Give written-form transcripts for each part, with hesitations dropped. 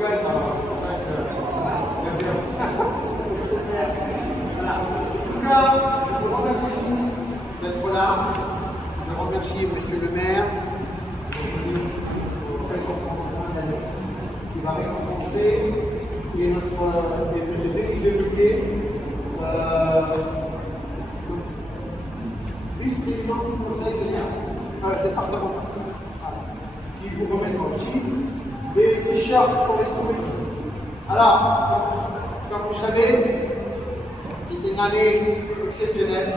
Je vous remercie d'être là. Je remercie Monsieur le maire qui va récompenser et notre délégué vice-président du conseil départemental qui vous remet aussi des t-shirts pour les communes. Alors, comme vous savez, c'est une année exceptionnelle.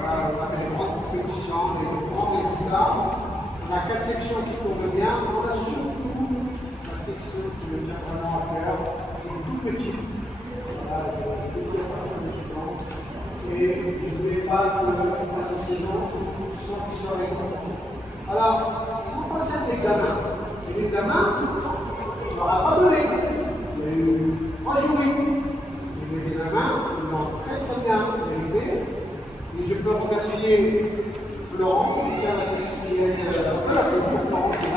On a des grandes compétitions, des grands résultats. On a 4 sections qui tournent bien. On a surtout la section qui me tient vraiment à cœur, qui est tout petite. Et je ne voulais pas que ces gens qui sont avec nous. Alors, il faut passer un examen. Et l'examen, on ne l'aura pas donné. Il y a eu 3 jurys. Les examens, ils l'ont très bien mérité. Et je peux remercier Florent, qui est de la culture, Florent, qui est là.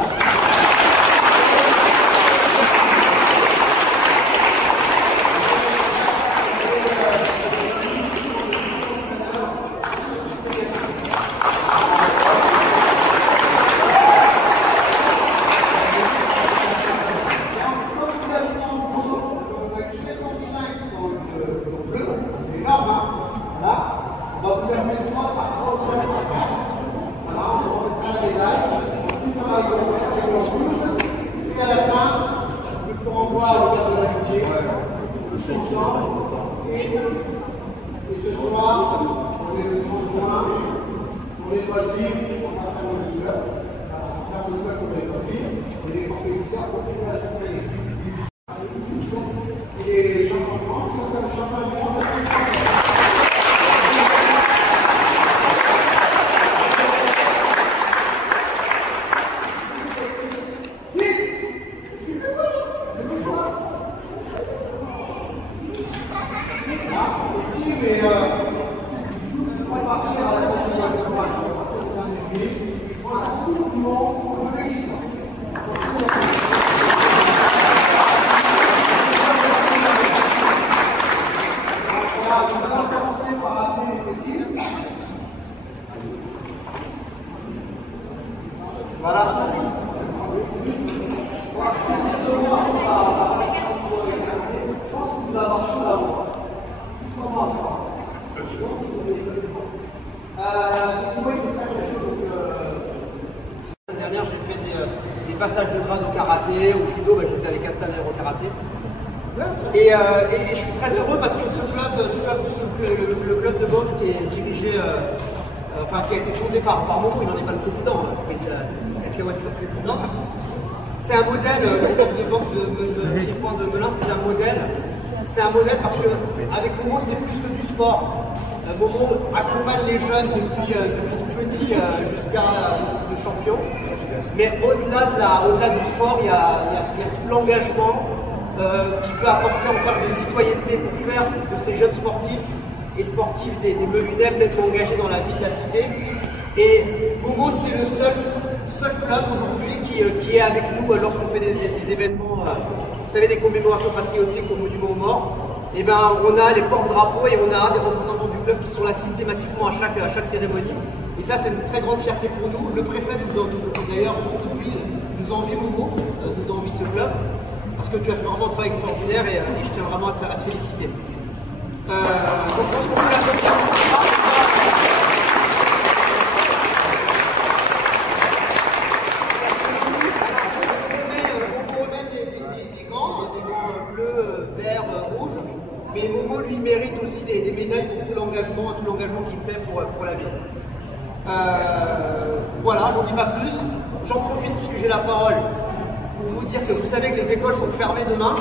Et à la fin, je peux renvoyer à l'auteur de l'amitié, le chantant, et ce soir, on est le 30 juin, pour les loisirs, on va faire le joueur, on va faire le joueur pour les loisirs, et les compétiteurs continuent à s'entraîner. Et les gens en France, on va faire le championnat du monde. Mais on va partir à la continuation. Voilà, tout le monde, vous existez. On va commencer par appeler les petits. Voilà. L'année dernière, j'ai fait des passages de grade au karaté, au judo, j'ai fait avec Hassan au karaté. Et je suis très heureux parce que le club de boxe qui est dirigé, qui a été fondé par Momo, il n'en est pas le président, le président. C'est un modèle, le club de boxe de Melun, c'est un modèle. C'est un modèle parce qu'avec Momo, c'est plus que du sport. Momo accompagne les jeunes depuis tout petit jusqu'à le champion. Mais au-delà du sport, il y a tout l'engagement qu'il peut apporter en termes de citoyenneté pour faire de ces jeunes sportifs et sportifs des Melunais pleinement engagés dans la vie de la cité. Et Momo, c'est le seul club aujourd'hui qui est avec nous lorsqu'on fait des événements, vous savez, des commémorations patriotiques au Monument aux Morts. Et ben, on a les porte-drapeaux et on a des représentants du club qui sont là systématiquement à chaque cérémonie. Et ça, c'est une très grande fierté pour nous. Le préfet d'ailleurs, nous envie Momo, nous envie ce club, parce que tu as fait vraiment un travail extraordinaire et je tiens vraiment à te féliciter. Donc je pense qu'on peut l'applaudir. Bleu, vert, rouge, mais Momo lui mérite aussi des médailles pour tout l'engagement qu'il fait pour la ville. Voilà, j'en dis pas plus. J'en profite puisque j'ai la parole pour vous dire que vous savez que les écoles sont fermées demain.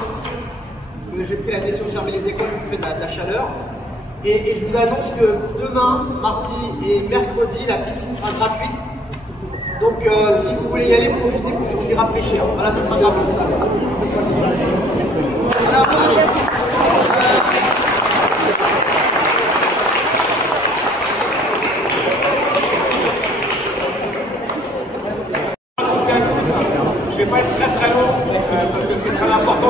J'ai pris la décision de fermer les écoles du fait de la chaleur. Et je vous annonce que demain, mardi et mercredi, la piscine sera gratuite. Donc si vous voulez y aller, profitez pour vous y rafraîchir. Voilà, ça sera gratuit. Je ne vais pas être très long parce que ce qui est très important,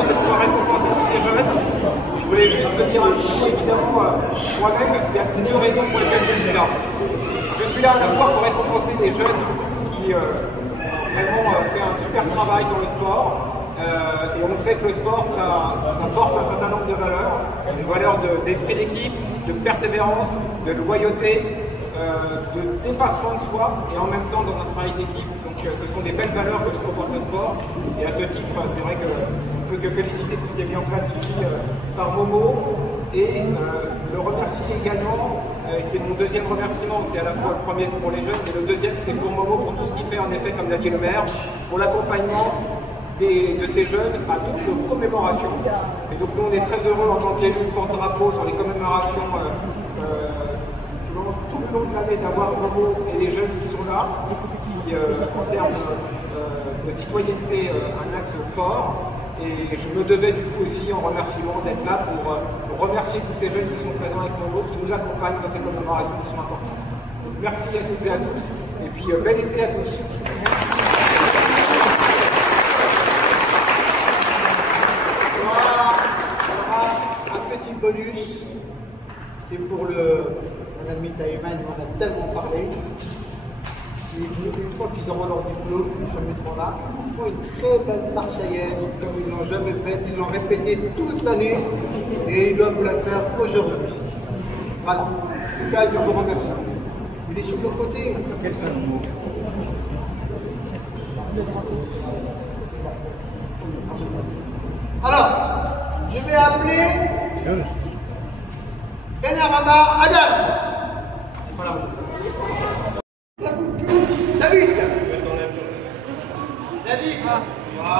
Je voulais juste te dire un petit mot, évidemment, moi-même, il y a deux raisons pour lesquelles je suis là. Je suis là à la fois pour récompenser des jeunes qui vraiment fait un super travail dans le sport. Et on sait que le sport, ça porte un certain nombre de valeurs. Une valeur d'esprit d'équipe, de persévérance, de loyauté, de dépassement de soi, et en même temps dans un travail d'équipe. Donc ce sont des belles valeurs que comporte le sport. Et à ce titre, c'est vrai qu'on ne peut que féliciter tout ce qui est mis en place ici par Momo. Et le remercier également, et c'est mon deuxième remerciement, c'est à la fois le premier pour les jeunes, mais le deuxième c'est pour Momo, pour tout ce qu'il fait en effet, comme l'a dit le maire, pour l'accompagnement de ces jeunes à toutes les commémorations. Et donc nous on est très heureux en tant qu'élus porte-drapeau sur les commémorations tout le long de l'année d'avoir Momo et les jeunes qui sont là, qui en termes de citoyenneté un axe fort. Et je me devais du coup aussi en remerciement d'être là pour remercier tous ces jeunes qui sont présents avec Momo, qui nous accompagnent dans ces commémorations qui sont importantes. Donc merci à toutes et à tous, et puis bel été à tous. Bonus, c'est pour Madame Mitaïman, on en a tellement parlé. Et une fois qu'ils auront leur diplôme, ils se mettront là, ils font une très belle Marseillaise, comme ils ne l'ont jamais faite, ils l'ont répété toute l'année, et ils doivent la faire aujourd'hui. Voilà. En tout cas, je vous remercie. Il est sur le côté. Quel salon. Alors, je vais appeler Benarama Adam. Voilà. La coupe plus, David. David. Voilà.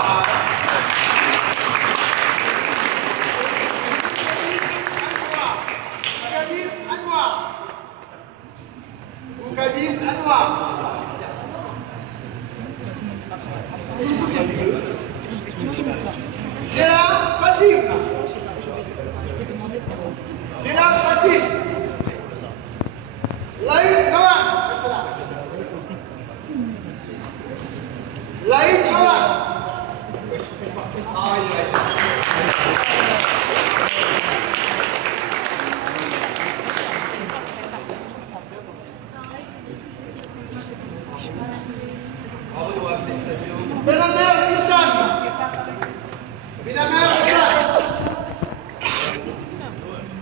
Bougadim Anwar. Bougadim Anwar. Gérard Fatim. Gérard Fatim. Laïd Noam. Laïd Noam. Benamer Issam. Benamer Issam.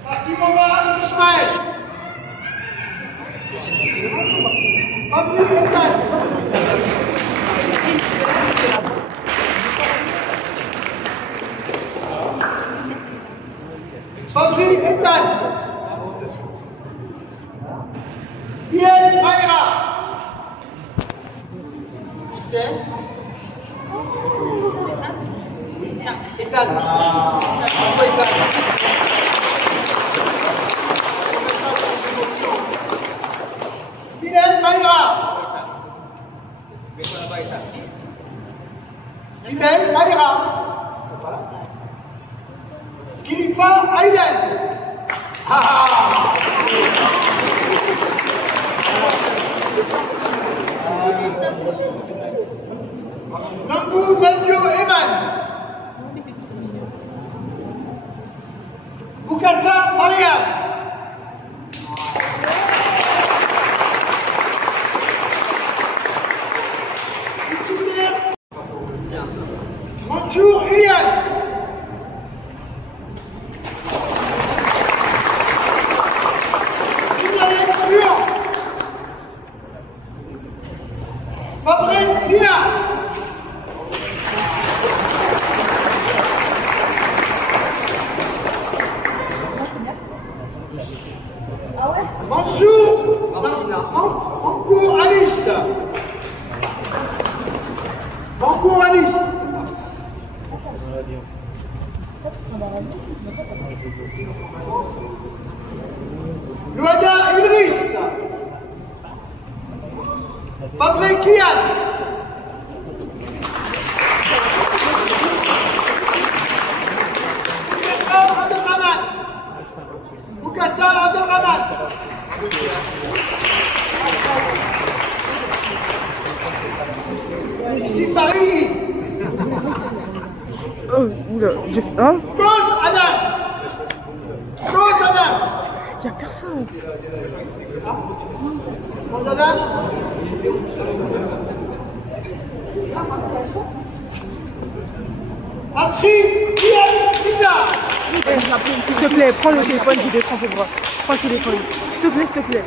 Fatimova Ismaël. Fabri Ethan. Fabri Ethan. Pierre Maïra. Ethan. Bilal Maïra. Bilal Maïra. Khalifa Aïdan. Nambou Nadio Eman. Boukassa Mariam. Mansour Ilian. Fabrice Lina. Mansour Mancour Alice. Mancour Alice. Louada Idriss. Fabrice Kian. Boukassa Abdelrahman. Ici Paris. Oh, oula, j'ai fait. Hein? Cause Adam. Il n'y a personne. S'il te plaît, prends le téléphone, j'ai des prends pour moi. Prends le téléphone. S'il te plaît, s'il te plaît.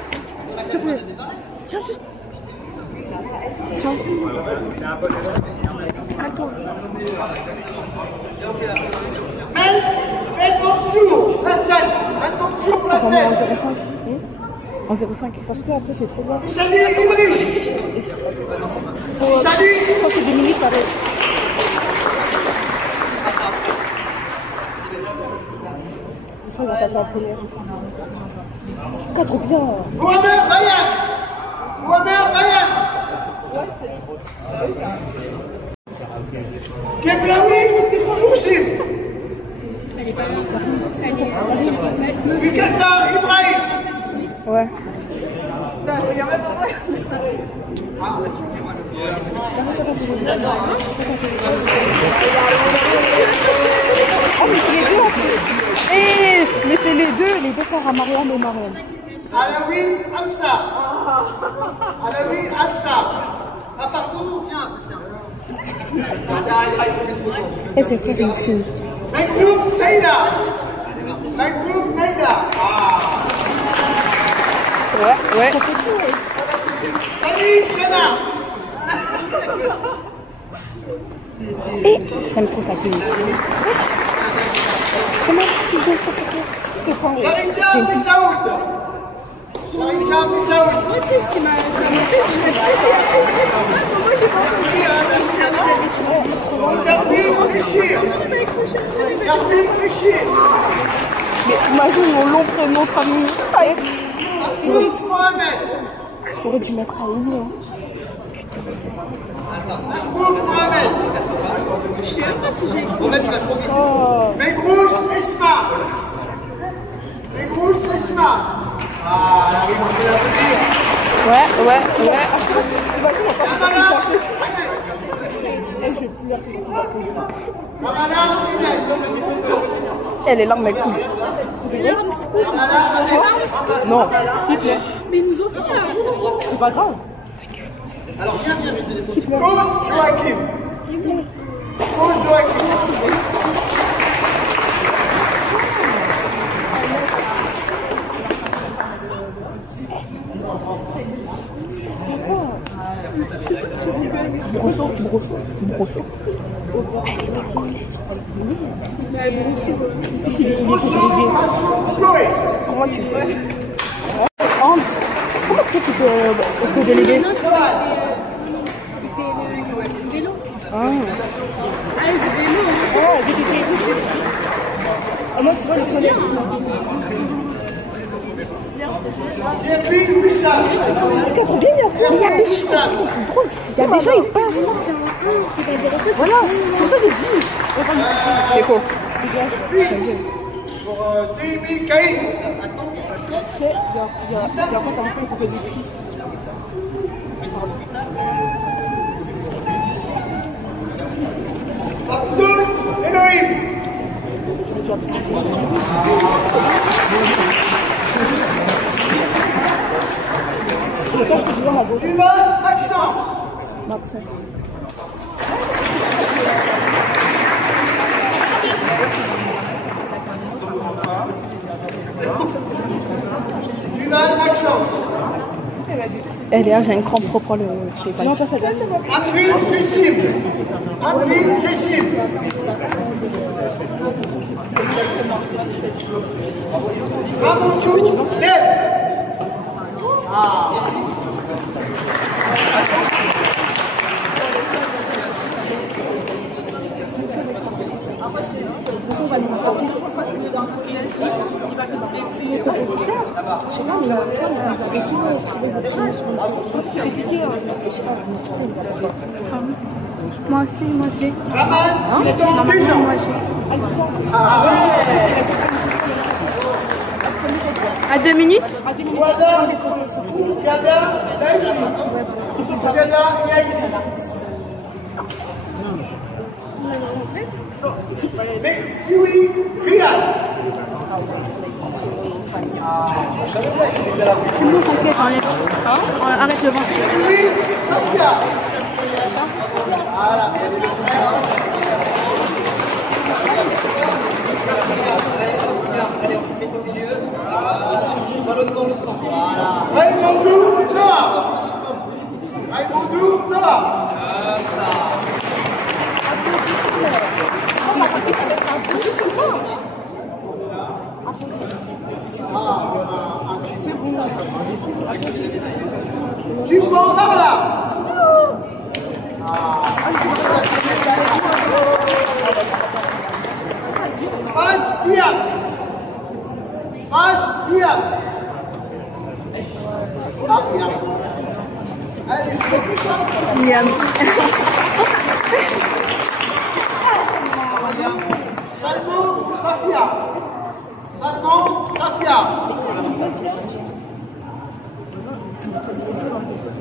S'il te plaît. Tiens, juste. Tiens. Calme-toi. Ben Mansour, la scène. Ben Mansour, la scène. En 0,5. Parce que après c'est trop bien. Salut Idriss. Salut Idriss. Quand c'est 2 minutes, pareil. Il va taper en première. Cadre bien. Mohamed Ryan. Keblaoui Moussim. Mikasa Ibrahim. Ouais. Oh mais c'est les deux en plus. Mais c'est les deux frères à Mariam et Mariam. Alaoui Afsa. Ah pardon, tiens. Et c'est frère une fille. Maïkoum Naïda. Ouais. Salut Jana. J'aime trop sa tenue. Comment c'est bien Jarija Messaoud. Moi, tu sais, c'est ma tête, je me stresse. Moi, j'ai pas mais imagine mon long prénom de famille. J'aurais dû mettre un loup. Je sais même pas si j'ai écrit. En fait, tu vas trop vite. Megrouche Esma. Ah, oui, on peut l'applaudir. Ouais. Elle est là, mais cool. Non, mais nous autres, c'est pas grave. Alors, viens, je vais te déposer. Coach Joachim. Brosson. Elle est dans le collège. C'est les comment tu sais? Comment tu sais qu'il peut déléguer? Il fait le vélo. Ah, c'est vélo. moi, tu vois, le collège. Et puis, Wissam. C'est quand bien, il y a des choses. Il y a des gens, ils passent. Voilà, c'est ça que je dis. C'est faux. Pour Demi Kaïs. Tu sais, il y a quoi comme point, il s'appelle Dixie. Abdul Elohim. Ivan Maxence. Ivan Maxence. Elle est là, j'ai une crampe propre le téléphone. Non, pas ça. Abdul Kessim. Ramontou Dev. Moi aussi. Raman, il est en déjà. Ah ouais. À 2 minutes. Ouada, Gada, Daïdi. Gada, Yaïdi. Mais Fui, Riyad. C'est bon, t'inquiète, enlève. Arrête le ventre. Oui, Safia. Voilà. Allez, on se met au milieu. Dans l'autre camp, l'autre sens. Voilà. Raymondou, Noah. Raymondou, Noah. Tu prends là. Raj Diab. Raj Diab. Ah, il arrive. Allez, Miam. Salmon Safia. Salmon Safia.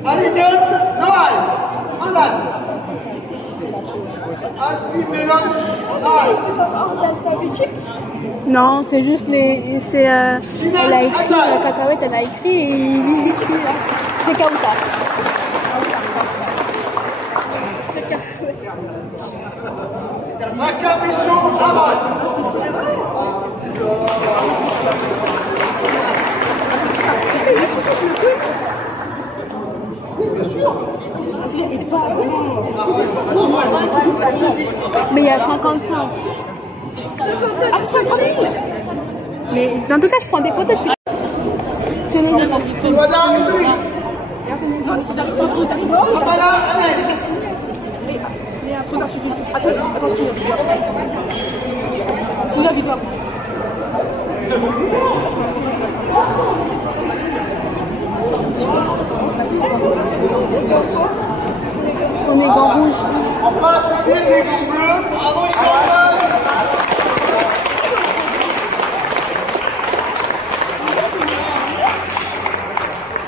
Marinette Noël. Noël. Alfie Mélon Noël. Non, c'est juste les. C'est. Elle a écrit, Cacahuète, elle a écrit et lui ici, là. C'est Kauta. Zaka Bisson Jamal. Mais il y a 55. Ah, 50 000. Mais dans tout cas, je prends des photos. Wada Idriss. Fatala Anes. On est gants rouges. On va appuyer les gants bleus. Bravo les gants bleus.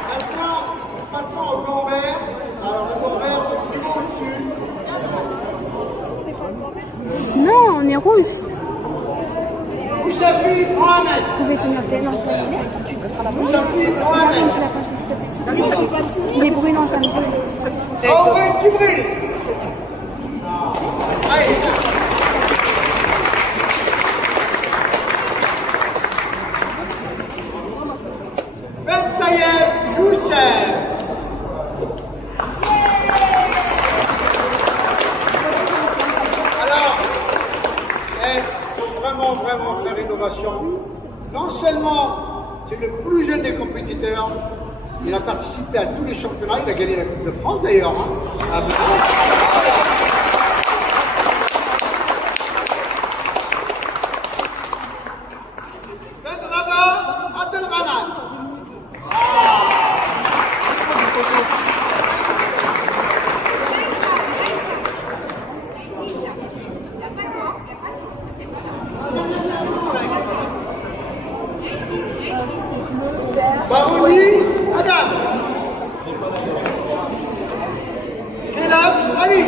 Maintenant, passons au gant vert. Alors le gant vert, c'est le niveau au-dessus. Non, on est rouge. Moussafi Mohamed. Vous pouvez tenir tellement. Moussafi Mohamed. Il est brûlant, ça me dit. Auré Djibril. Allez. Ben Tayeb Youssef. Alors, faut vraiment faire l'innovation. Non seulement c'est le plus jeune des compétiteurs, il a participé à tous les championnats, il a gagné la Coupe de France d'ailleurs. Hein. Ben Rama Abdelrahman. Barouni Adam. Kelab Ali.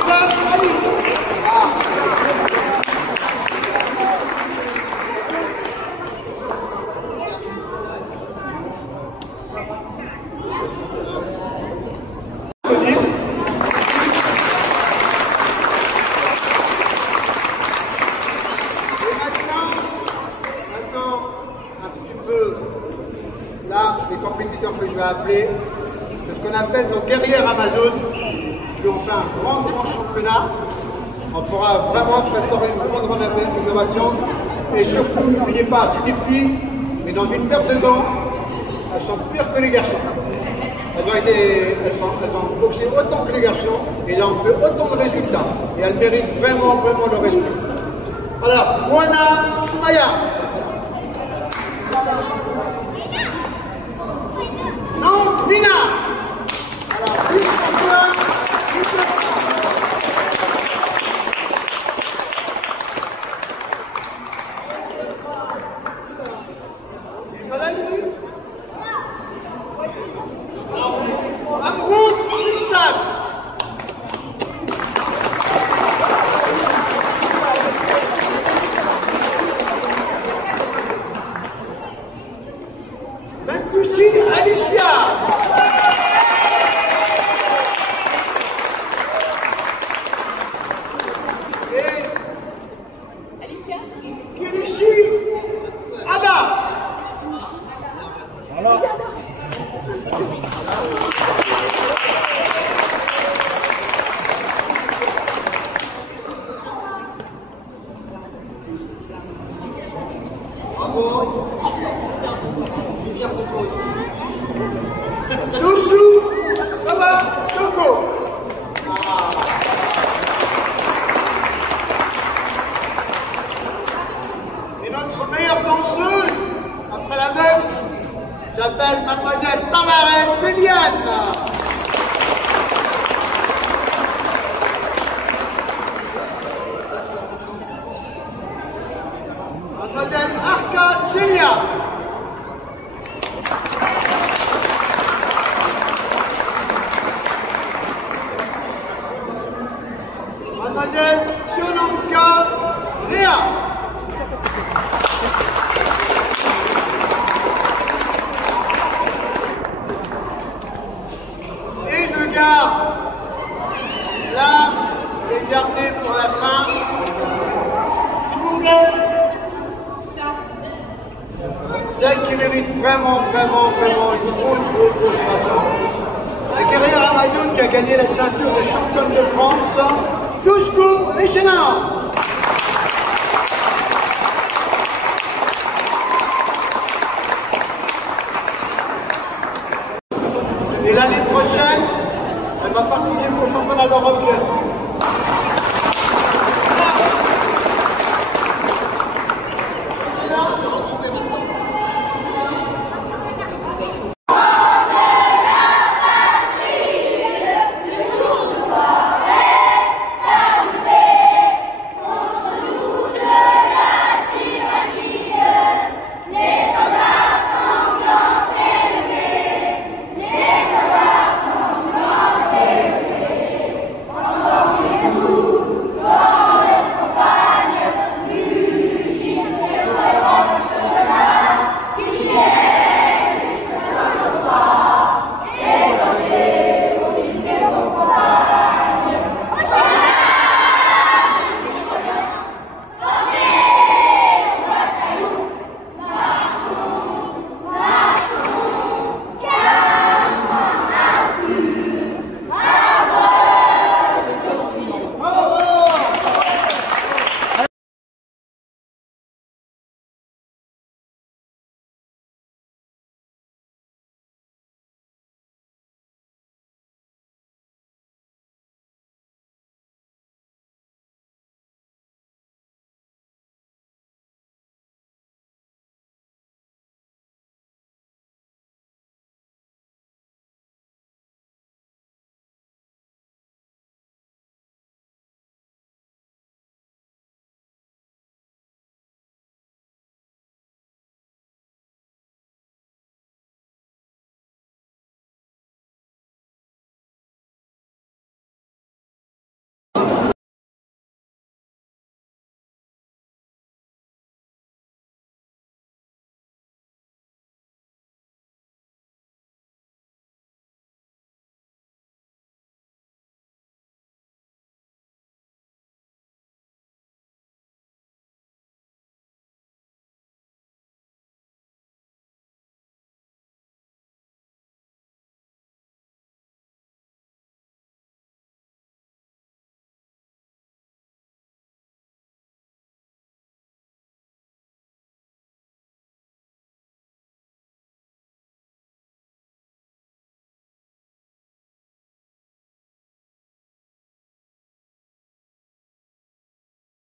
Kelab Ali. Là, les compétiteurs que je vais appeler, c'est ce qu'on appelle nos guerrières Amazon, qui ont fait un grand championnat. On pourra vraiment faire une grande innovation. Et surtout, n'oubliez pas, c'est des filles, mais dans une paire de gants, elles sont pires que les garçons. Elles ont boxé autant que les garçons et elles ont fait autant de résultats. Et elles méritent vraiment le respect. Alors, Moana Soumaya. Non, Lina. Alors, 10 champions, 10 Amrouk Issam. Kirishi Ada. Voilà. Douchou, ça va, Coco. Et notre meilleure danseuse, après la boxe, j'appelle Mademoiselle Tavares Céliane. Mademoiselle Arca Célia. Mademoiselle Siononka Léa. Et je garde là, je vais garder pour la fin. S'il vous plaît. Celle qui mérite vraiment une grosse façon. La guerrière Amadoun qui a gagné la ceinture de championne de France. Touchkou et Chénan.